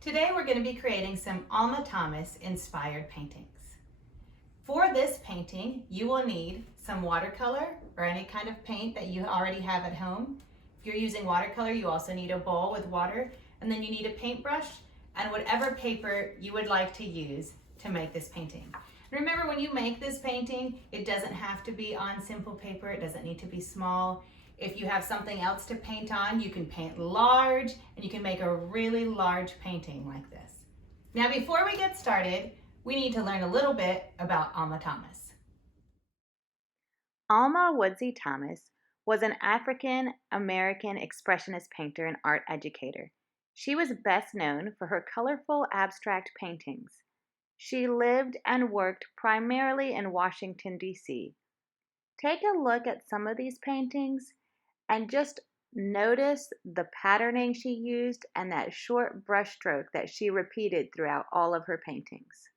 Today we're going to be creating some Alma Thomas inspired paintings. For this painting, you will need some watercolor or any kind of paint that you already have at home. If you're using watercolor, you also need a bowl with water, and then you need a paintbrush and whatever paper you would like to use to make this painting. Remember, when you make this painting, it doesn't have to be on simple paper. It doesn't need to be small. If you have something else to paint on, you can paint large and you can make a really large painting like this. Now, before we get started, we need to learn a little bit about Alma Thomas. Alma Thomas was an African-American expressionist painter and art educator. She was best known for her colorful abstract paintings. She lived and worked primarily in Washington, D.C. Take a look at some of these paintings and just notice the patterning she used and that short brush stroke that she repeated throughout all of her paintings.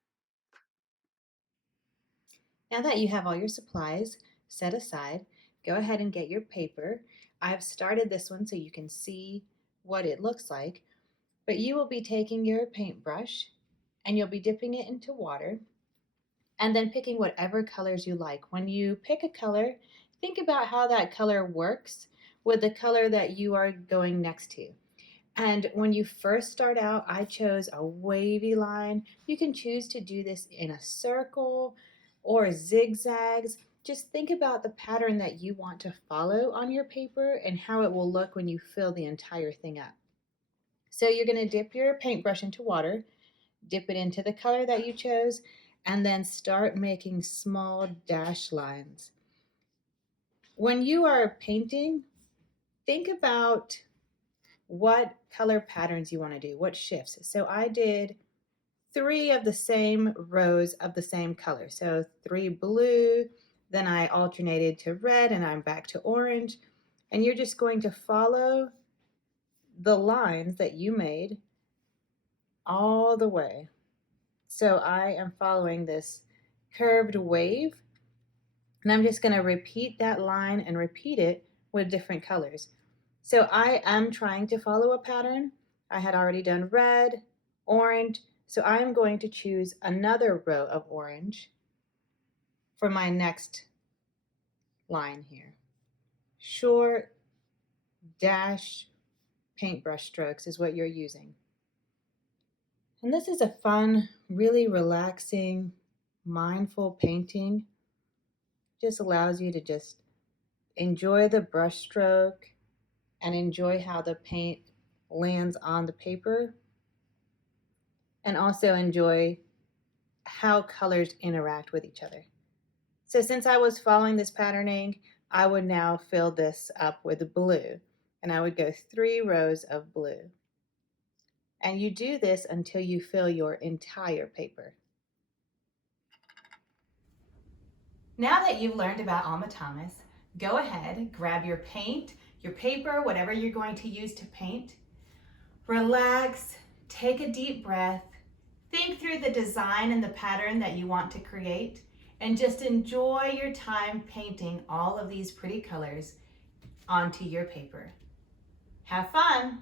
Now that you have all your supplies set aside, go ahead and get your paper. I've started this one so you can see what it looks like, but you will be taking your paintbrush and you'll be dipping it into water and then picking whatever colors you like. When you pick a color, think about how that color works with the color that you are going next to. And when you first start out, I chose a wavy line. You can choose to do this in a circle or zigzags. Just think about the pattern that you want to follow on your paper and how it will look when you fill the entire thing up. So you're going to dip your paintbrush into water, dip it into the color that you chose, and then start making small dash lines. When you are painting, think about what color patterns you want to do, what shifts. So I did 3 of the same rows of the same color. So 3 blue, then I alternated to red, and I'm back to orange. And you're just going to follow the lines that you made all the way. So I am following this curved wave, and I'm just going to repeat that line and repeat it with different colors. So I am trying to follow a pattern. I had already done red, orange, so I'm going to choose another row of orange for my next line here. Short dash paintbrush strokes is what you're using. And this is a fun, really relaxing, mindful painting. Just allows you to just enjoy the brush stroke and enjoy how the paint lands on the paper, and also enjoy how colors interact with each other. So since I was following this patterning, I would now fill this up with blue, and I would go 3 rows of blue. And you do this until you fill your entire paper. Now that you've learned about Alma Thomas, go ahead, grab your paint, your paper, whatever you're going to use to paint. Relax, take a deep breath, think through the design and the pattern that you want to create, and just enjoy your time painting all of these pretty colors onto your paper. Have fun!